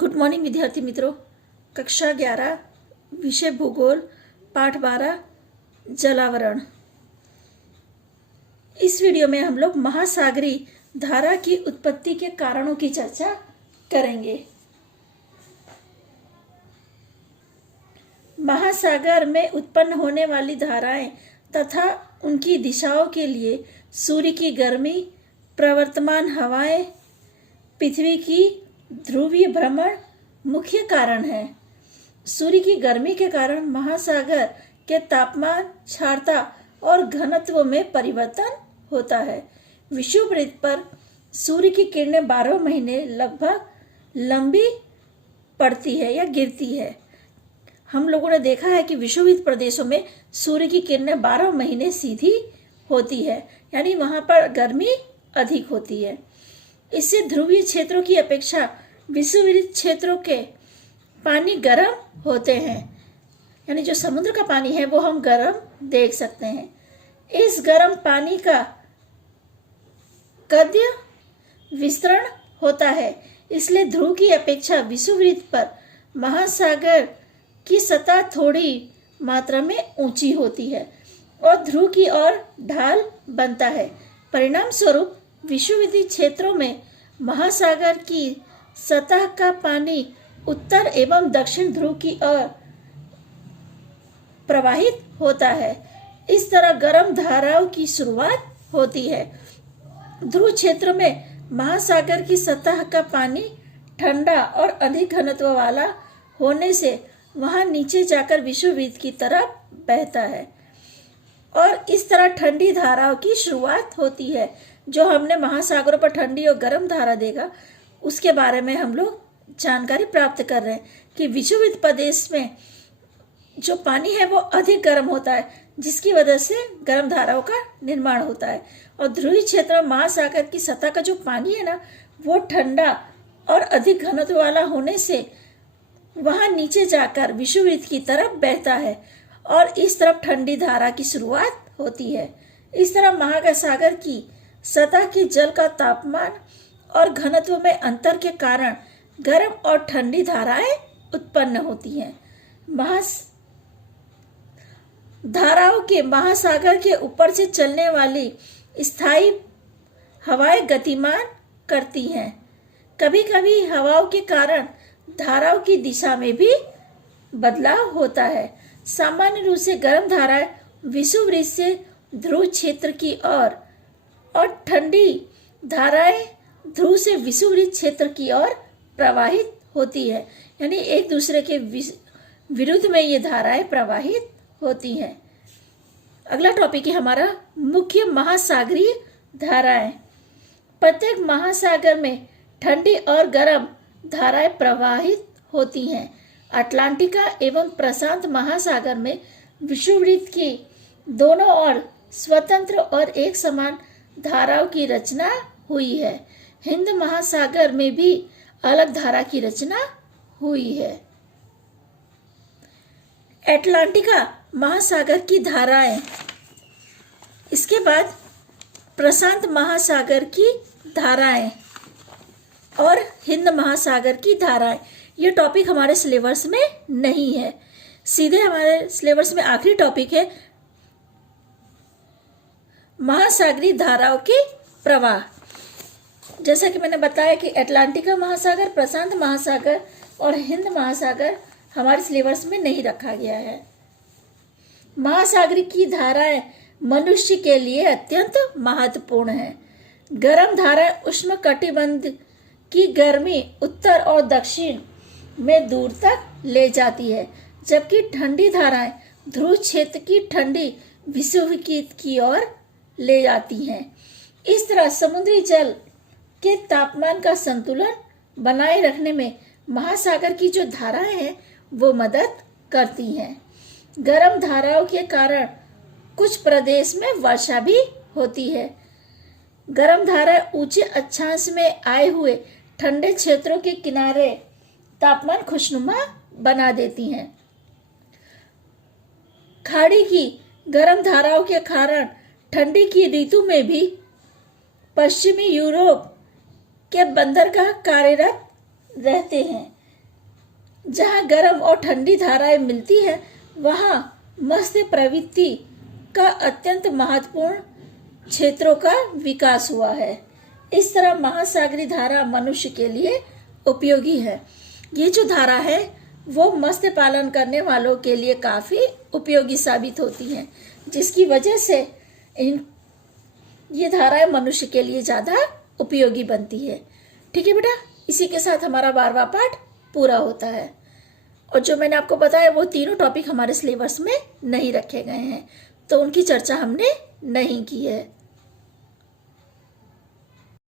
Good morning विद्यार्थी मित्रों। कक्षा 11 विषय भूगोल पाठ 12 जलावरण। इस वीडियो में हम लोग महासागरी धारा की उत्पत्ति के कारणों की चर्चा करेंगे। महासागर में उत्पन्न होने वाली धाराएं तथा उनकी दिशाओं के लिए सूर्य की गर्मी, प्रवर्तमान हवाएं, पृथ्वी की ध्रुवीय भ्रमण मुख्य कारण है। सूर्य की गर्मी के कारण महासागर के तापमान, क्षारता और घनत्व में परिवर्तन होता है। विषुववृत्त पर सूर्य की किरणें 12 महीने लगभग लंबी पड़ती है या गिरती है। हम लोगों ने देखा है कि विषुववृत्त प्रदेशों में सूर्य की किरणें 12 महीने सीधी होती है, यानी वहां पर गर्मी अधिक होती है। इससे ध्रुवीय क्षेत्रों की अपेक्षा विषुववृत्त क्षेत्रों के पानी गर्म होते हैं, यानी जो समुद्र का पानी है वो हम गर्म देख सकते हैं। इस गर्म पानी का गद्य विस्तरण होता है, इसलिए ध्रुव की अपेक्षा विषुववृत्त पर महासागर की सतह थोड़ी मात्रा में ऊंची होती है और ध्रुव की ओर ढाल बनता है। परिणाम स्वरूप विषुववृत्तीय क्षेत्रों में महासागर की सतह का पानी उत्तर एवं दक्षिण ध्रुव की ओर प्रवाहित होता है। इस तरह गर्म धाराओं की शुरुआत होती है। ध्रुव क्षेत्र में महासागर की सतह का पानी ठंडा और अधिक घनत्व वाला होने से वहां नीचे जाकर विषुववृत्त की तरफ बहता है और इस तरह ठंडी धाराओं की शुरुआत होती है। जो हमने महासागरों पर ठंडी और गर्म धारा देखा, उसके बारे में हम लोग जानकारी प्राप्त कर रहे हैं कि विषुववृत्त प्रदेश में जो पानी है वो अधिक गर्म होता है, जिसकी वजह से गर्म धाराओं का निर्माण होता है। और ध्रुवीय क्षेत्र में महासागर की सतह का जो पानी है ना, वो ठंडा और अधिक घनत्व वाला होने से वहां नीचे जाकर विषुववृत्त की तरफ बहता है और इस तरफ ठंडी धारा की शुरुआत होती है। इस तरह महासागर की सतह की जल का तापमान और घनत्व में अंतर के कारण गर्म और ठंडी धाराएं उत्पन्न होती हैं। धाराओं के महासागर के ऊपर से चलने वाली स्थायी हवाएं गतिमान करती हैं। कभी कभी हवाओं के कारण धाराओं की दिशा में भी बदलाव होता है। सामान्य रूप से गर्म धाराएं विषुववृत्त से ध्रुव क्षेत्र की ओर और ठंडी धाराएं ध्रुव से विषुववृत्त क्षेत्र की ओर प्रवाहित होती है, यानी एक दूसरे के विरुद्ध में ये धाराएं प्रवाहित होती हैं। अगला टॉपिक है हमारा मुख्य महासागरीय धाराएं। प्रत्येक महासागर में ठंडी और गर्म धाराएं प्रवाहित होती हैं। अटलांटिका एवं प्रशांत महासागर में विषुववृत्त की दोनों ओर स्वतंत्र और एक समान धाराओं की रचना हुई है। हिंद महासागर में भी अलग धारा की रचना हुई है। अटलांटिका महासागर की धाराएं, इसके बाद प्रशांत महासागर की धाराएं और हिंद महासागर की धाराएं। ये टॉपिक हमारे सिलेबस में नहीं है, सीधे हमारे सिलेबस में आखिरी टॉपिक है महासागरीय धाराओं के प्रवाह। जैसा कि मैंने बताया कि अटलांटिका महासागर, प्रशांत महासागर और हिंद महासागर हमारे सिलेबस में नहीं रखा गया है। महासागर की धाराएं मनुष्य के लिए अत्यंत महत्वपूर्ण है। गर्म धाराएं उष्ण कटिबंध की गर्मी उत्तर और दक्षिण में दूर तक ले जाती है, जबकि ठंडी धाराएं ध्रुव क्षेत्र की ठंडी विषुववृत्त की ओर ले जाती हैं। इस तरह समुद्री जल के तापमान का संतुलन बनाए रखने में महासागर की जो धाराएं हैं वो मदद करती हैं। गर्म धाराओं के कारण कुछ प्रदेश में वर्षा भी होती है। गर्म धाराएं ऊंचे अक्षांश में आए हुए ठंडे क्षेत्रों के किनारे तापमान खुशनुमा बना देती हैं। खाड़ी की गर्म धाराओं के कारण ठंडी की ऋतु में भी पश्चिमी यूरोप के बंदरगाह कार्यरत रहते हैं। जहाँ गर्म और ठंडी धाराएं मिलती है वहाँ मत्स्य प्रवृत्ति का अत्यंत महत्वपूर्ण क्षेत्रों का विकास हुआ है। इस तरह महासागरीय धारा मनुष्य के लिए उपयोगी है। ये जो धारा है वो मत्स्य पालन करने वालों के लिए काफ़ी उपयोगी साबित होती हैं, जिसकी वजह से ये धाराएं मनुष्य के लिए ज़्यादा उपयोगी बनती है। ठीक है बेटा, इसी के साथ हमारा 12वां पाठ पूरा होता है। और जो मैंने आपको बताया वो तीनों टॉपिक हमारे सिलेबस में नहीं रखे गए हैं, तो उनकी चर्चा हमने नहीं की है।